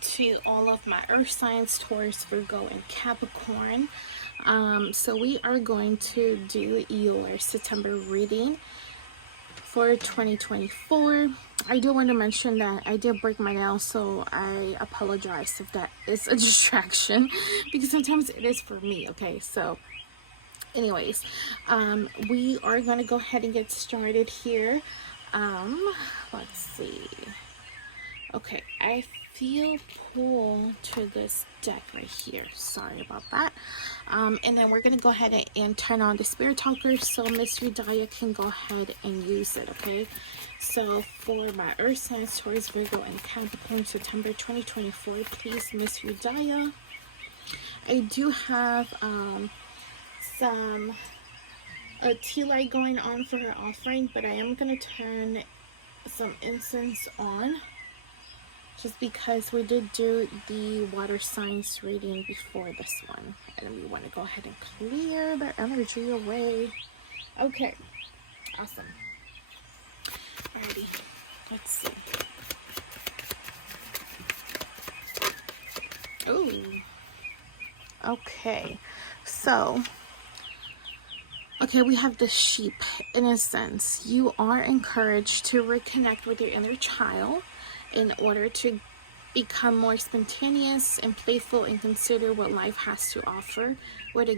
to all of my earth signs, Taurus, Virgo, and Capricorn. So we are going to do your September reading for 2024. I do want to mention that I did break my nail, so I apologize if that is a distraction, because sometimes it is for me. Okay, so anyways, we are going to go ahead and get started here. Let's see. Okay, I feel pull to this deck right here. Sorry about that. And then we're gonna go ahead and turn on the spirit talker so Miss Yudhaya can go ahead and use it. Okay, so for my earth signs, Taurus, Virgo, and Capricorn, September 2024, please, Miss Yudhaya. I do have a tea light going on for her offering, but I am gonna turn some incense on, just because we did do the water signs reading before this one, and we want to go ahead and clear the energy away. Okay, awesome. Alrighty, let's see. Ooh. Okay, so we have the sheep. In a sense, you are encouraged to reconnect with your inner child in order to become more spontaneous and playful and consider what life has to offer with a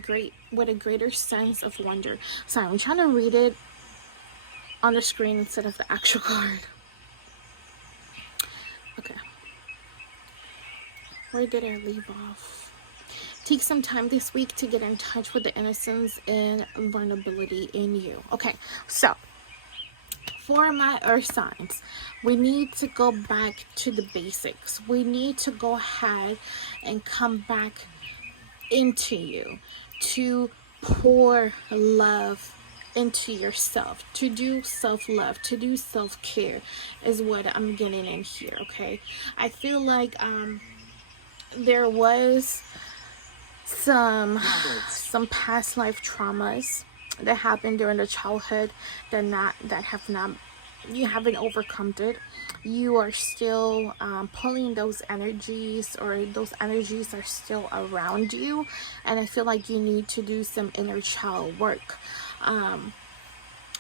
greater sense of wonder. Sorry, I'm trying to read it on the screen instead of the actual card. Okay, where did I leave off? Take some time this week to get in touch with the innocence and vulnerability in you. Okay, so for my earth signs, we need to go back to the basics. We need to go ahead and come back into you, to pour love into yourself, to do self-love, to do self-care is what I'm getting in here. Okay, I feel like there was some past life traumas that happened during the childhood you haven't overcome it. You are still pulling those energies, or those energies are still around you, and I feel like you need to do some inner child work. And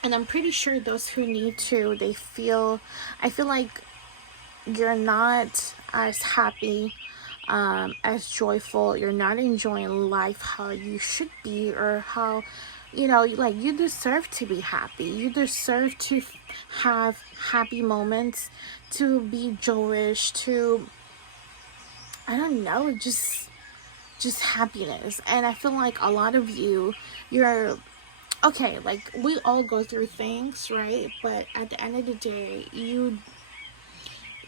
I'm pretty sure those who need to, I feel like you're not as happy, as joyful. You're not enjoying life how you should be, or how, like, you deserve to be happy. You deserve to have happy moments, to be joyous, to, I don't know, just happiness. And I feel like a lot of you're okay, like, we all go through things, right? But at the end of the day, you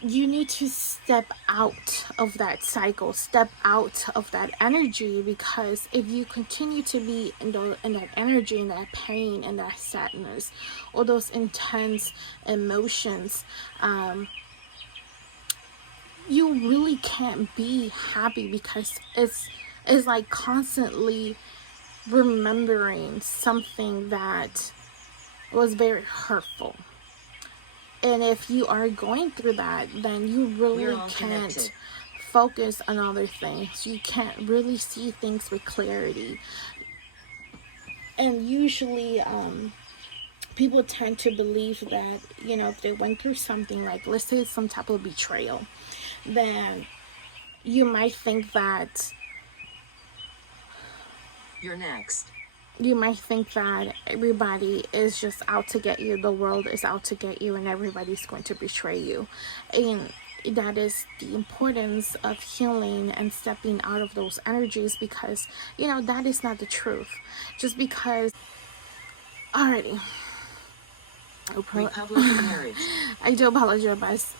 need to step out of that cycle, step out of that energy, because if you continue to be in that energy, in that pain, and that sadness, all those intense emotions, you really can't be happy, because it's like constantly remembering something that was very hurtful. And if you are going through that, then you really can't focus on other things. You can't really see things with clarity. And usually, people tend to believe that, if they went through something, like, let's say some type of betrayal, then you might think that you're next. You might think that everybody is just out to get you, the world is out to get you, and everybody's going to betray you. And that is the importance of healing and stepping out of those energies, because, that is not the truth. Just because, alrighty. Republican marriage. I do apologize.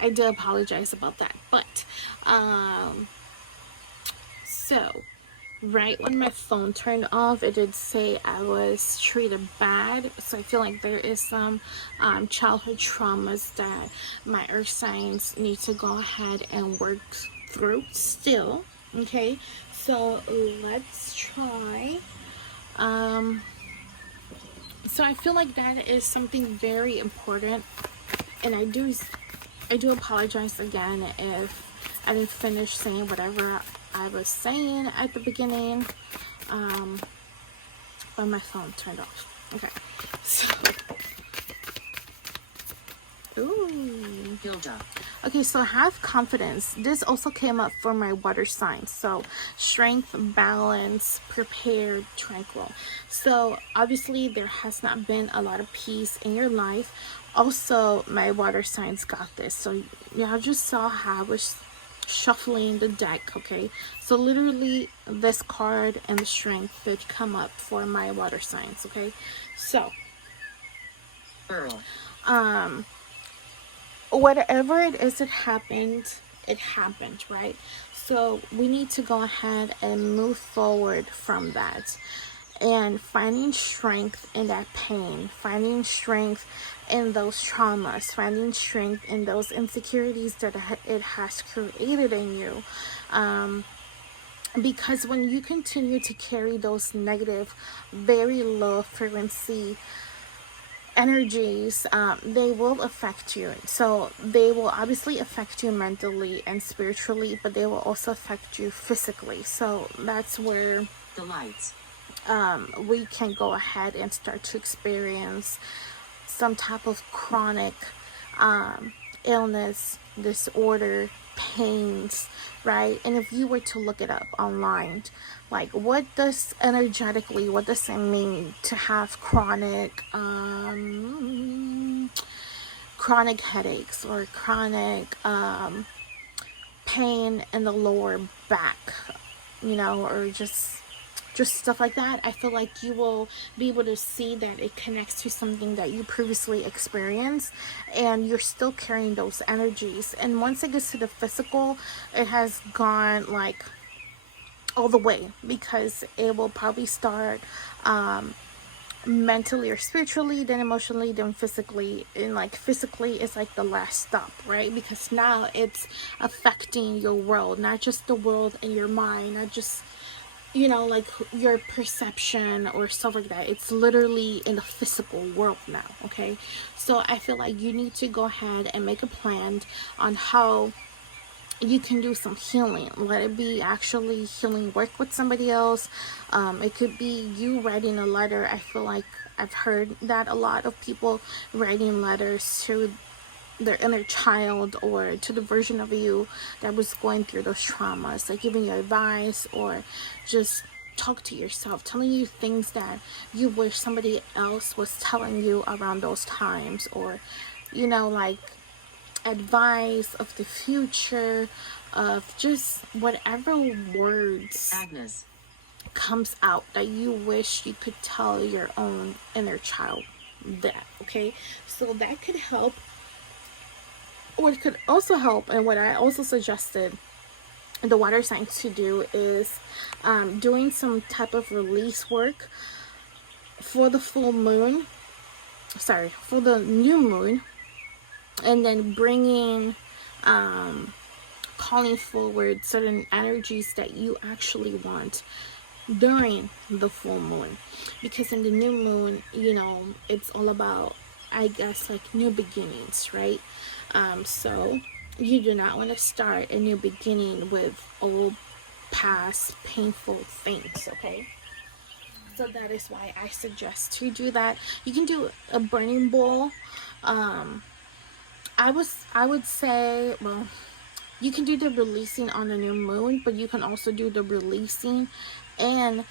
I do apologize about that. But, so right when my phone turned off, it did say I was treated bad. So I feel like there is some childhood traumas that my earth signs need to go ahead and work through still. Okay, so let's try. So I feel like that is something very important, and I do apologize again if I didn't finish saying whatever I was saying at the beginning. But my phone turned off. Okay, so ooh. Okay, so have confidence. This also came up for my water signs. So strength, balance, prepared, tranquil. So obviously there has not been a lot of peace in your life. Also, my water signs got this. So y'all just saw how I was shuffling the deck. Okay, so literally this card and the strength that come up for my water signs. Okay, so whatever it is that happened, it happened, right? So we need to go ahead and move forward from that, and finding strength in that pain, finding strength in those traumas, finding strength in those insecurities that it has created in you. Because when you continue to carry those negative, very low frequency energies, they will affect you. So they will obviously affect you mentally and spiritually, but they will also affect you physically. So that's where the lights, we can go ahead and start to experience some type of chronic illness, disorder, pains, right? And if you were to look it up online, like what does it mean to have chronic headaches or chronic pain in the lower back, or just stuff like that? I feel like you will be able to see that it connects to something that you previously experienced, and you're still carrying those energies. And once it gets to the physical, it has gone like all the way, because it will probably start mentally or spiritually, then emotionally, then physically. And like physically is like the last stop, right? Because now it's affecting your world, not just the world in your mind, not just like your perception or stuff like that. It's literally in the physical world now. Okay, so I feel like you need to go ahead and make a plan on how you can do some healing. Let it be actually healing work with somebody else. It could be you writing a letter. I feel like I've heard that a lot of people writing letters to their inner child, or to the version of you that was going through those traumas, like giving you advice, or just talk to yourself, telling you things that you wish somebody else was telling you around those times, or like advice of the future, of just whatever words Agnes, comes out that you wish you could tell your own inner child that. Okay, so that could help. What could also help, and what I also suggested the water signs to do, is doing some type of release work for the full moon, for the new moon, and then bringing calling forward certain energies that you actually want during the full moon. Because in the new moon, it's all about, I guess, like new beginnings, right? So you do not want to start a new beginning with old past painful things. Okay, so that is why I suggest to do that. You can do a burning bowl. I would say, well, you can do the releasing on the new moon, but you can also do the releasing and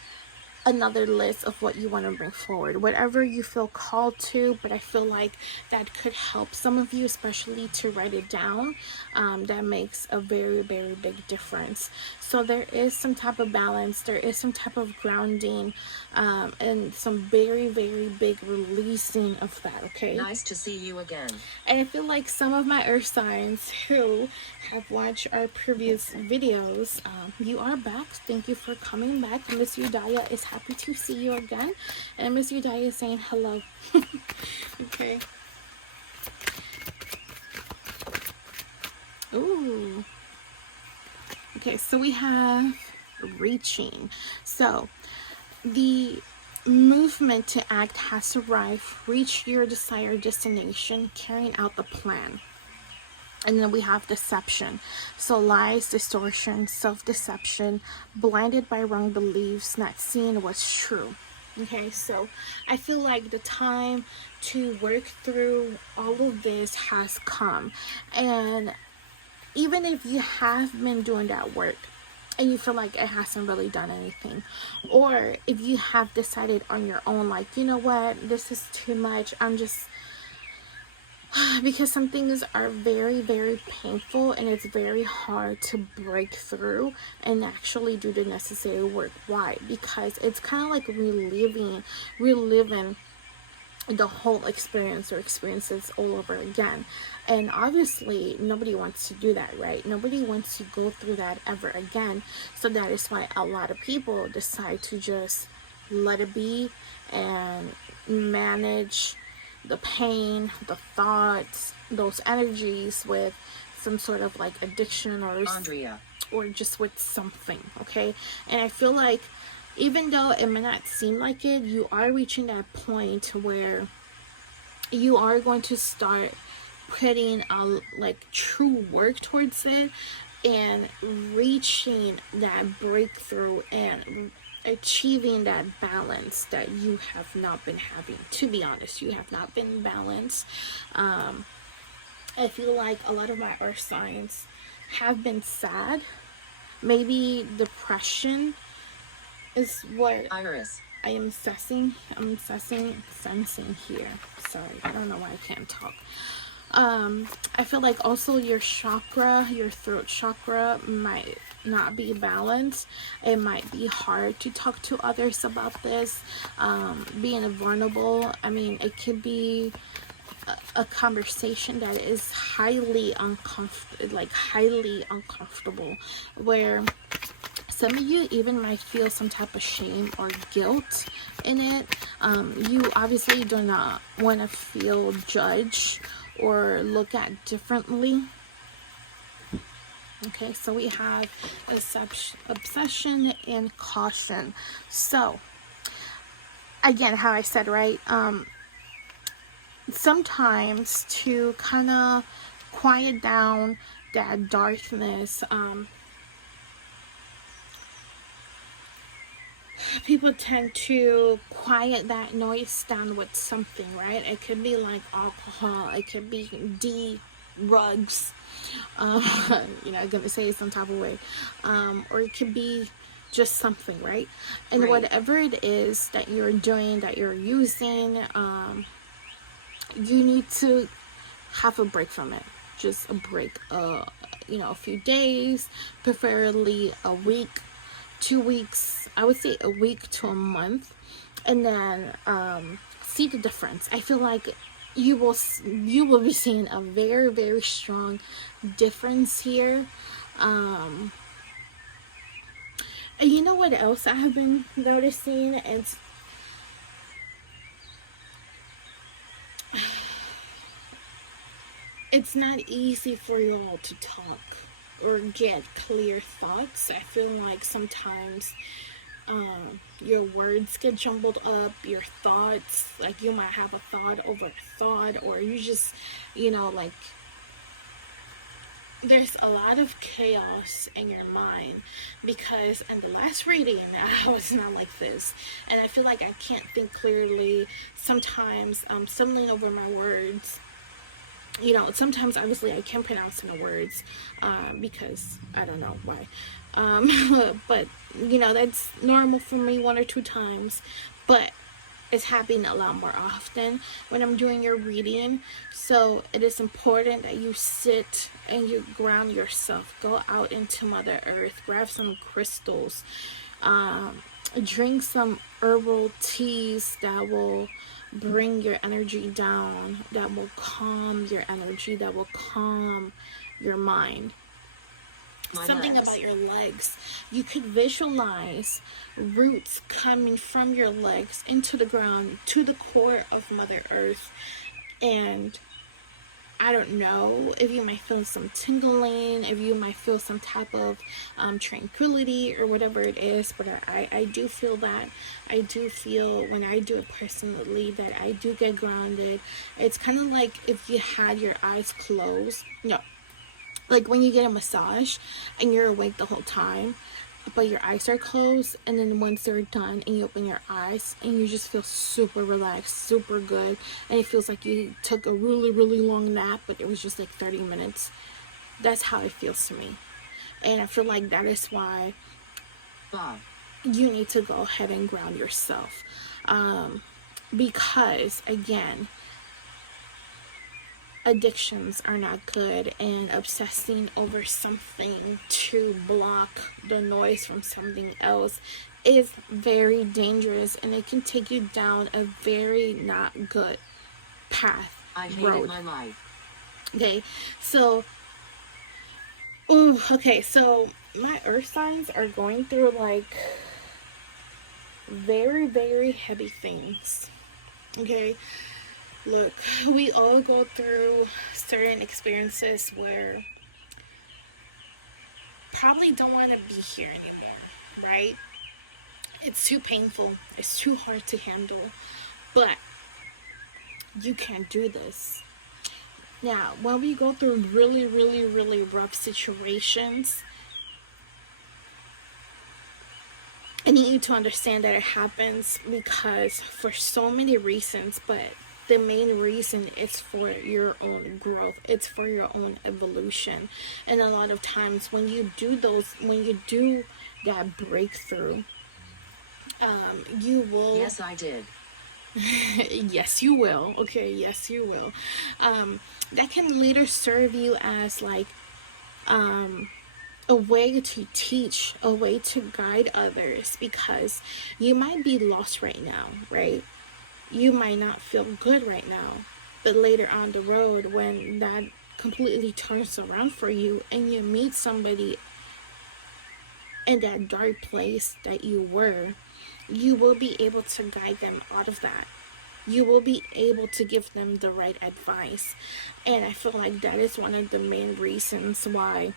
another list of what you want to bring forward, whatever you feel called to. But I feel like that could help some of you, especially to write it down. That makes a very, very big difference. So there is some type of balance, there is some type of grounding, and some very, very big releasing of that. Okay, nice to see you again. And I feel like some of my earth signs who have watched our previous videos, you are back. Thank you for coming back. Miss Yudhaya is happy to see you again, and Miss Yudhaya is saying hello. Okay. Ooh. Okay, so we have reaching. So the movement to act has arrived. Reach your desired destination, carrying out the plan. And then we have deception. So lies, distortion, self-deception, blinded by wrong beliefs, not seeing what's true. Okay, so I feel like the time to work through all of this has come. And even if you have been doing that work and you feel like it hasn't really done anything, or if you have decided on your own, like, you know what, this is too much, I'm just, because some things are very, very painful and it's very hard to break through and actually do the necessary work. Why? Because it's kind of like reliving the whole experience or experiences all over again. And obviously nobody wants to do that, right? Nobody wants to go through that ever again. So that is why a lot of people decide to just let it be and manage the pain, the thoughts, those energies with some sort of like addiction or just with something. Okay, and I feel like even though it may not seem like it, you are reaching that point where you are going to start putting like true work towards it and reaching that breakthrough and achieving that balance that you have not been having. To be honest, you have not been balanced. I feel like a lot of my earth signs have been sad. Maybe depression is what Iris. I am sensing here. Sorry, I don't know why I can't talk. I feel like also your chakra, your throat chakra might not be balanced. It might be hard to talk to others about this. Being vulnerable, I mean, it could be a conversation that is highly uncomfortable, where some of you even might feel some type of shame or guilt in it. You obviously do not want to feel judged or look at differently. Okay, so we have obsession and caution. So again, how I said, right, sometimes to kind of quiet down that darkness, people tend to quiet that noise down with something, right? It could be like alcohol, it could be drugs, I'm gonna say it some type of way, or it could be just something, right? And Right. whatever it is that you're doing, that you're using, you need to have a break from it. Just a break, a few days, preferably a week, 2 weeks. I would say a week to a month, and then see the difference. I feel like you will be seeing a very, very strong difference here. And you know what else I have been noticing? It's not easy for you all to talk or get clear thoughts. I feel like sometimes your words get jumbled up, your thoughts, like you might have a thought over a thought, or you just, like there's a lot of chaos in your mind, because in the last reading I was not like this, and I feel like I can't think clearly. Sometimes stumbling over my words. Sometimes obviously I can't pronounce the words because I don't know why. But that's normal for me one or two times, but it's happening a lot more often when I'm doing your reading. So it is important that you sit and you ground yourself. Go out into Mother Earth, grab some crystals, drink some herbal teas that will bring your energy down, that will calm your energy, that will calm your mind. Something about your legs. You could visualize roots coming from your legs into the ground, to the core of Mother Earth. And I don't know if you might feel some tingling, if you might feel some type of tranquility or whatever it is, but I do feel that. I do feel when I do it personally that I do get grounded. It's kind of like if you had your eyes closed. No, Like when you get a massage and you're awake the whole time, but your eyes are closed, and then once they're done and you open your eyes and you just feel super relaxed, super good, and it feels like you took a really, really long nap, but it was just like 30 minutes. That's how it feels to me. And I feel like that is why Bob. you need to go ahead and ground yourself. Because, again, addictions are not good, and obsessing over something to block the noise from something else is very dangerous, and it can take you down a very not good path. I hated my life. Okay, so okay, so my earth signs are going through like very, very heavy things. Okay, look, we all go through certain experiences where probably don't want to be here anymore, right? It's too painful, it's too hard to handle, but you can't do this. Now, when we go through really, really, really rough situations, I need you to understand that it happens because for so many reasons, but the main reason is for your own growth. It's for your own evolution. And a lot of times when you do that breakthrough, you will. Yes, I did. Yes, you will. Okay, yes, you will. That can later serve you as like a way to teach, a way to guide others, because you might be lost right now, right? You might not feel good right now, but later on the road, when that completely turns around for you and you meet somebody in that dark place that you were, you will be able to guide them out of that. You will be able to give them the right advice. And I feel like that is one of the main reasons why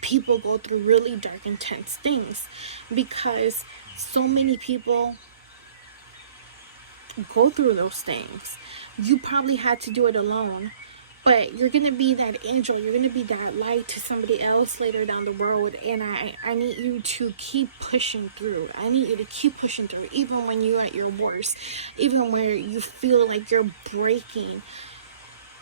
people go through really dark, intense things, because so many people go through those things. You probably had to do it alone, but you're gonna be that angel, you're gonna be that light to somebody else later down the road. And I need you to keep pushing through. I need you to keep pushing through, even when you're at your worst, even where you feel like you're breaking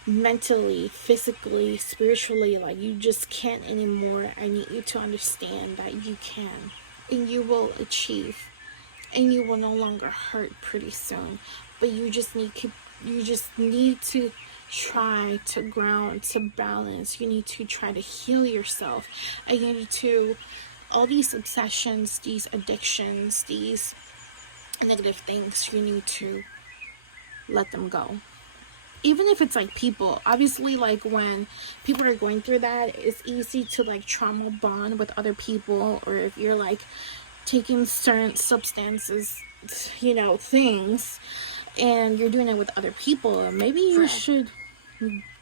mentally, physically, spiritually, like you just can't anymore. I need you to understand that you can, and you will achieve, and you will no longer hurt pretty soon. But you just need to try to ground, to balance. You need to try to heal yourself, and you need to, all these obsessions, these addictions, these negative things, you need to let them go. Even if it's like people, obviously, like when people are going through that, it's easy to like trauma bond with other people, or if you're like taking certain substances, things, and you're doing it with other people, maybe you should,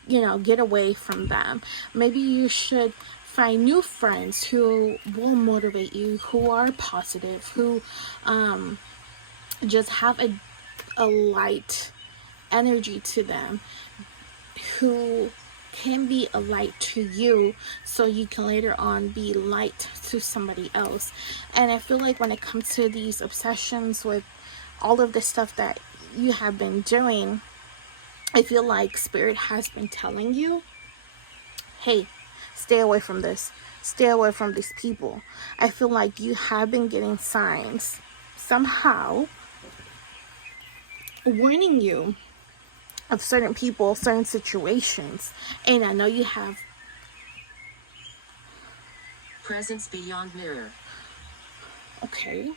get away from them. Maybe you should find new friends who will motivate you, who are positive, who just have a light energy to them, who can be a light to you, so you can later on be light to somebody else. And I feel like when it comes to these obsessions with all of the stuff that you have been doing, I feel like Spirit has been telling you, hey, stay away from this, stay away from these people. I feel like you have been getting signs somehow warning you of certain people, certain situations. And I know you have presence beyond mirror. Okay.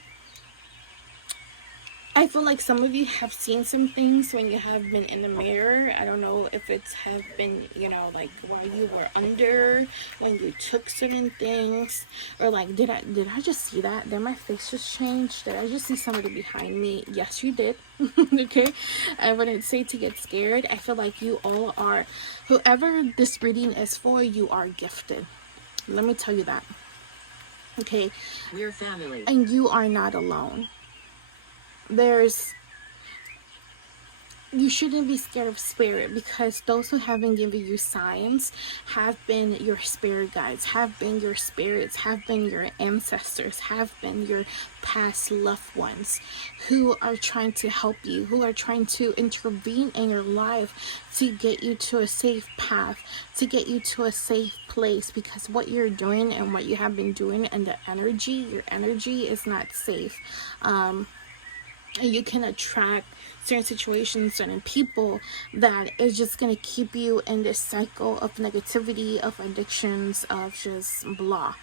I feel like some of you have seen some things when you have been in the mirror. I don't know if it's have been, like while you were under, when you took certain things, or like, did I just see that? Did my face just change? Did I just see somebody behind me? Yes, you did. Okay. I wouldn't say to get scared. I feel like you all are, whoever this reading is for, you are gifted. Let me tell you that. Okay. We're family. And you are not alone. There's you shouldn't be scared of spirit, because those who haven't given you signs have been your spirit guides, have been your spirits, have been your ancestors, have been your past loved ones who are trying to help you, who are trying to intervene in your life to get you to a safe path, to get you to a safe place, because what you're doing and what you have been doing and the energy, your energy is not safe. You can attract certain situations, certain people that is just going to keep you in this cycle of negativity, of addictions, of just blah.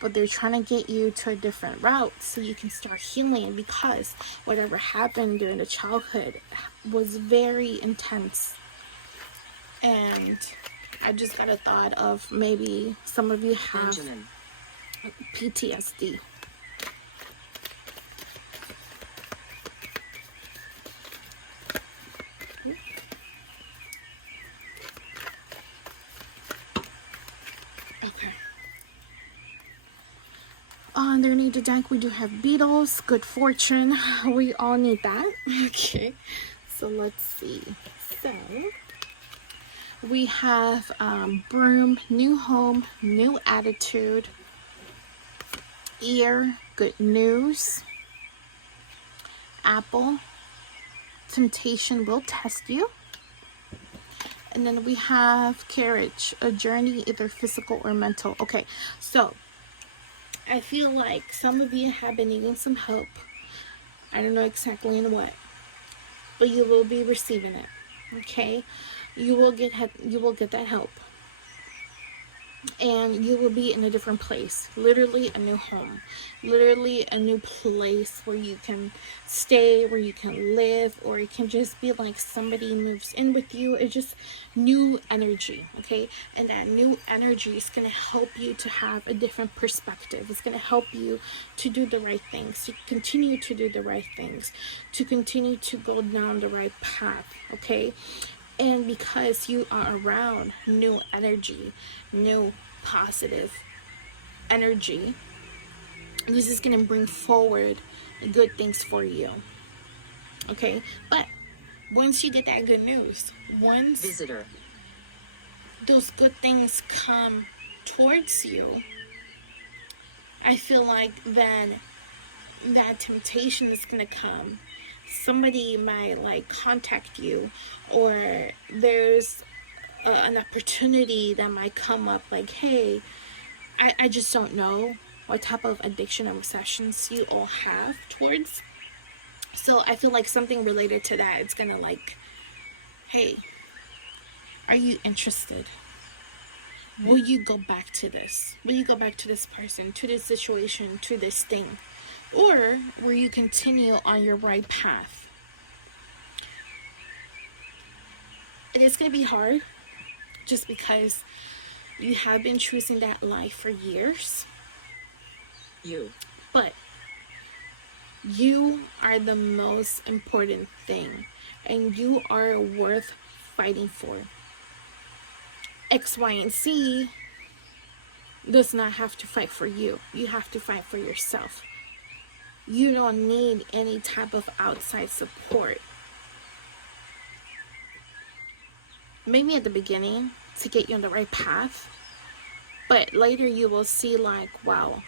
But they're trying to get you to a different route so you can start healing, because whatever happened during the childhood was very intense. And I just got a thought of maybe some of you have Benjamin. PTSD. Okay. Underneath the deck, we do have beetles, good fortune. We all need that. Okay. So let's see. So we have broom, new home, new attitude, ear, good news, apple, temptation will test you. And then we have carriage, a journey, either physical or mental. Okay, so I feel like some of you have been needing some help. I don't know exactly in what, but you will be receiving it. Okay, you will get that help, and you will be in a different place, literally a new home, literally a new place where you can stay, where you can live, or it can just be like somebody moves in with you. It's just new energy. Okay, and that new energy is going to help you to have a different perspective. It's going to help you to do the right things, to continue to do the right things, to continue to go down the right path. Okay, and because you are around new energy, new positive energy, this is going to bring forward good things for you. Okay, but once you get that good news, once Visitor. those good things come towards you, I feel like then that temptation is going to come. Somebody might like contact you, or there's an opportunity that might come up, like, hey, I just don't know what type of addiction or obsessions you all have towards. So I feel like something related to that, it's gonna like, hey, are you interested? Will you go back to this? Will you go back to this person, to this situation, to this thing? Or will you continue on your right path? And it's gonna be hard, just because you have been choosing that life for years. But you are the most important thing, and you are worth fighting for. X, Y, and Z does not have to fight for you. You have to fight for yourself. You don't need any type of outside support. Maybe at the beginning to get you on the right path, but later you will see like, wow,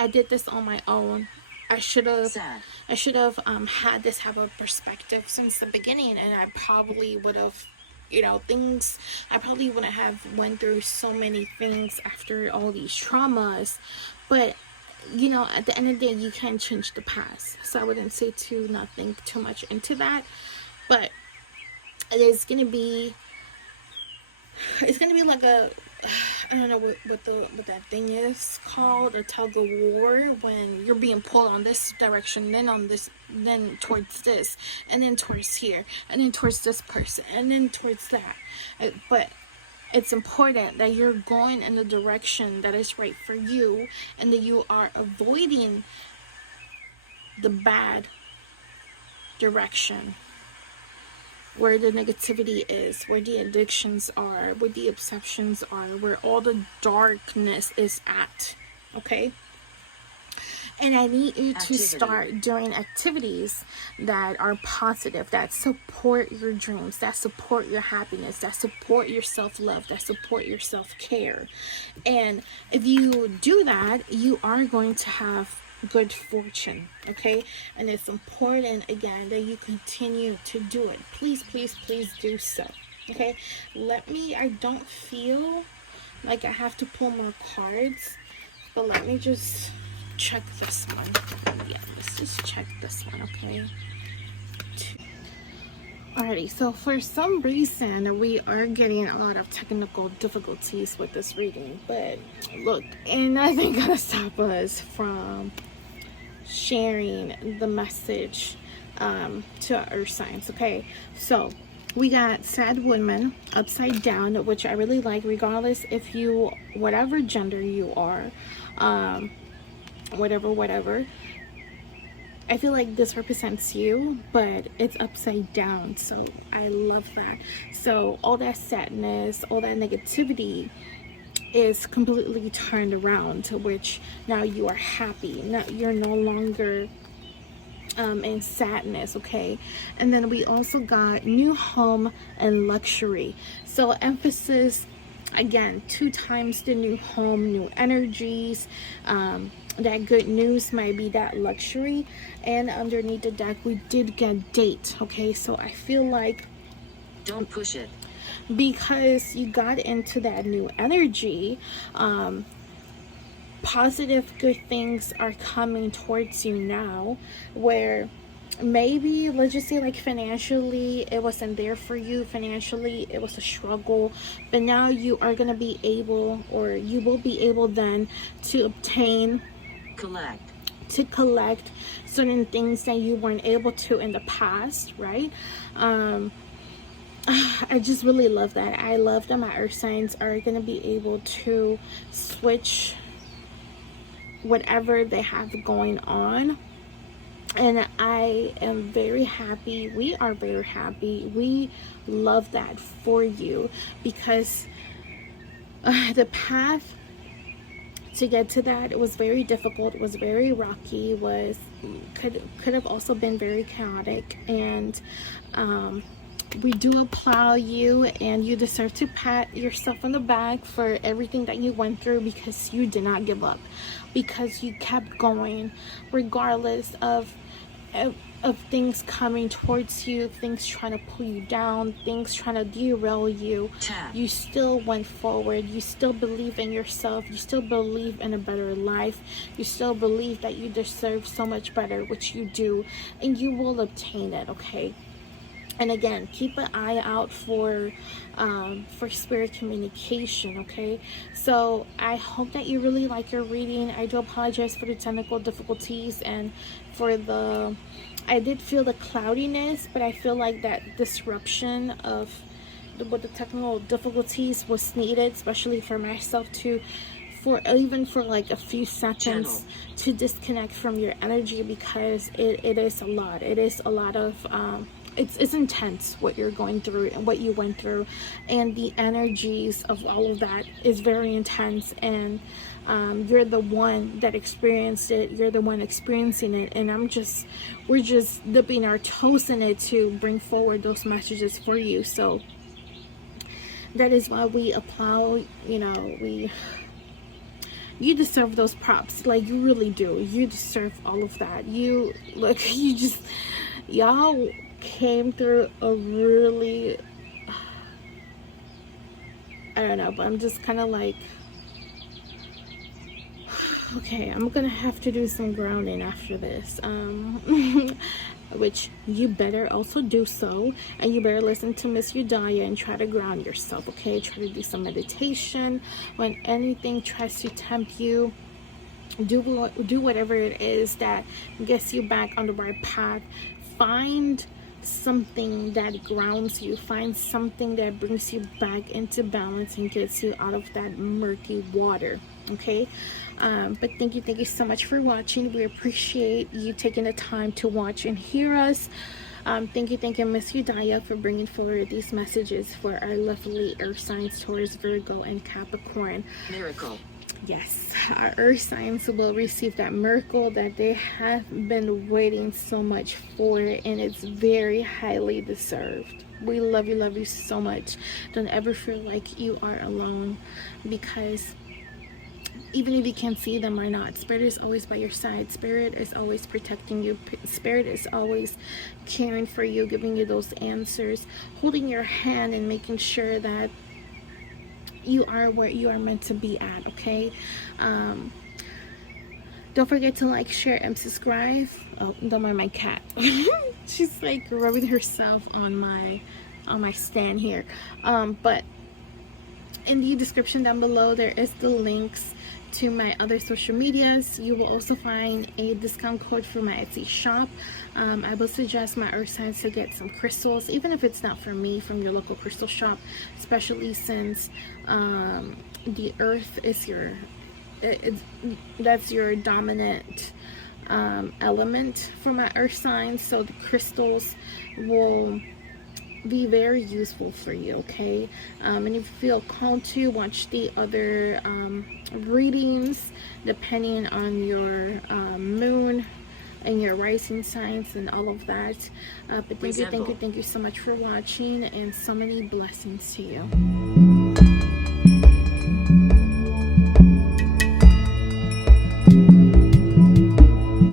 I did this on my own. I should have had this type of perspective since the beginning, and I probably would have, I probably wouldn't have went through so many things after all these traumas. But at the end of the day, you can't change the past, so I wouldn't say to not think too much into that. But it's gonna be like a, I don't know what that thing is called, a tug of war, when you're being pulled on this direction, then on this, then towards this, and then towards here, and then towards this person, and then towards that. But it's important that you're going in the direction that is right for you, and that you are avoiding the bad direction, where the negativity is, where the addictions are, where the obsessions are, where all the darkness is at. Okay? And I need you to Activity. start doing activities that are positive, that support your dreams, that support your happiness, that support your self-love, that support your self-care. And if you do that, you are going to have good fortune, okay? And it's important, again, that you continue to do it. Please, please, please do so, okay? I don't feel like I have to pull more cards, but let me just check this one. Yeah, let's just check this one, okay? Alrighty, so for some reason we are getting a lot of technical difficulties with this reading, but look, ain't nothing gonna stop us from sharing the message to our earth signs, okay? So we got sad woman upside down, which I really like, regardless if you, whatever gender you are, whatever. I feel like this represents you, but it's upside down, so I love that. So all that sadness, all that negativity is completely turned around, which now you are happy. Now you're no longer in sadness, okay? And then we also got new home and luxury. So emphasis, again, 2 times the new home, new energies. That good news might be that luxury. And underneath the deck we did get date, okay? So I feel like, Don't push it. because you got into that new energy, positive good things are coming towards you now, where maybe, let's just say, like, financially it wasn't there for you, financially it was a struggle, but now you are going to be able, or you will be able then to obtain, to collect certain things that you weren't able to in the past, right? I just really love that. I love that my earth signs are going to be able to switch whatever they have going on. And I am very happy. We are very happy. We love that for you, because the path to get to that, it was very difficult, it was very rocky, could have also been very chaotic, and we do applaud you, and you deserve to pat yourself on the back for everything that you went through, because you did not give up, because you kept going regardless of things coming towards you, things trying to pull you down, things trying to derail you. You still went forward. You still believe in yourself. You still believe in a better life. You still believe that you deserve so much better, which you do, and you will obtain it, okay? And again, keep an eye out for spirit communication, okay? So I hope that you really like your reading. I do apologize for the technical difficulties and for I did feel the cloudiness, but I feel like that disruption with the technical difficulties was needed, especially for myself for like a few seconds to disconnect from your energy, because it is a lot. It is a lot of it's intense what you're going through and what you went through, and the energies of all of that is very intense, and you're the one that experienced it, you're the one experiencing it, and we're just dipping our toes in it to bring forward those messages for you. So that is why we applaud, you deserve those props, like, you really do. You deserve all of that. Y'all came through a really, I don't know, but I'm just kind of like, okay, I'm gonna have to do some grounding after this, which you better also do so, and you better listen to Miss Yudhaya and try to ground yourself, okay? Try to do some meditation. When anything tries to tempt you, do whatever it is that gets you back on the right path. Find something that grounds you. Find something that brings you back into balance and gets you out of that murky water, okay? But thank you so much for watching. We appreciate you taking the time to watch and hear us. Thank you Miss Yudhaya for bringing forward these messages for our lovely earth signs, Taurus, Virgo, and Capricorn. Miracle. Yes, our earth signs will receive that miracle that they have been waiting so much for, and it's very highly deserved. We love you so much. Don't ever feel like you are alone, because even if you can't see them or not, Spirit is always by your side. Spirit is always protecting you. Spirit is always caring for you, giving you those answers, holding your hand and making sure that you are where you are meant to be at. Okay, don't forget to like, share, and subscribe. Oh, don't mind my cat. She's like rubbing herself on my stand here. But in the description down below, there is the links to my other social medias. You will also find a discount code for my Etsy shop. I will suggest my earth signs to get some crystals, even if it's not for me, from your local crystal shop, especially since the earth is that's your dominant element for my earth signs, so the crystals will be very useful for you. Okay, and if you feel called to watch the other readings depending on your moon and your rising signs and all of that, but thank you so much for watching, and so many blessings to you.